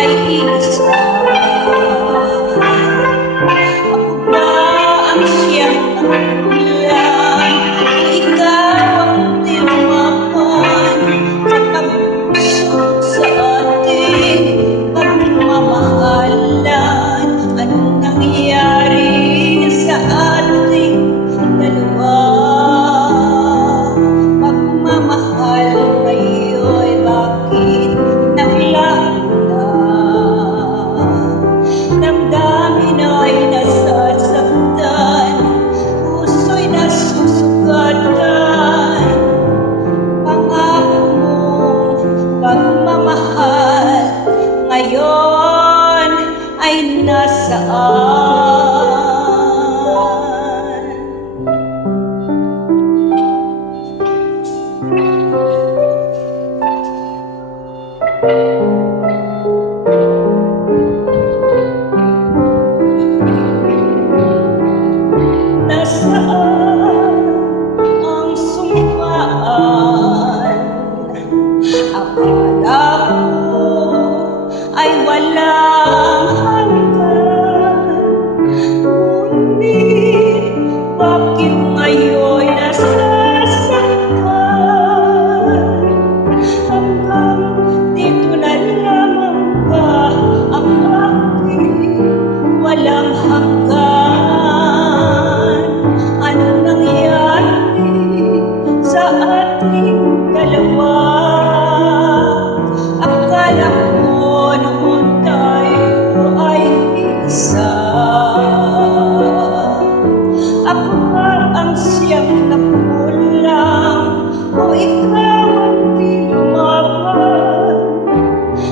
ay isa. Ako ba ang siyang nagkulang? Ikaw ang tinumapan sa pag-usok sa ating pagmamahalan. Anong nangyari sa ating dalawa? Pagmamahal ngayon'y bakit naglaho na? Damdamin ay nasasaktan, puso'y nasusugatan. Pangako mong pagmamahal ngayon ay nasaan? Nasaan ang sumpaan? Akala ko ay walang hanggan, ngunit bakit ngayon nasasaktan? Hanggang dito na lamang ba ang aking walang hanggan? Anong nangyari sa ating dalawa? Akala ko noon tayo ay isa. Ako ba ang siyang nagkulang, o ikaw ang di lumaban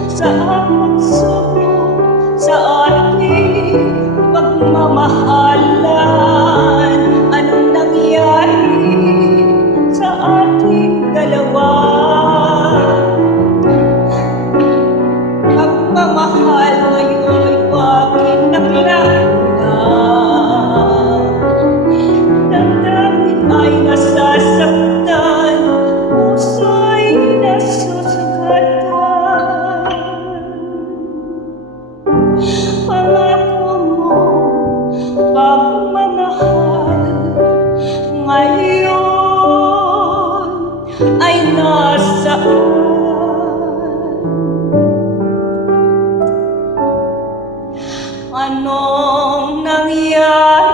sa pagsubok sa ating pagmamahalan? Anong nangyari sa ating dalawa? Pagmamahal ngayon'y bakit naglaho na? Damdamin ay nasasaktan, puso'y nasusugatan. Pangako mo pagmamahal ngayon ay nasaan? Anong nangyari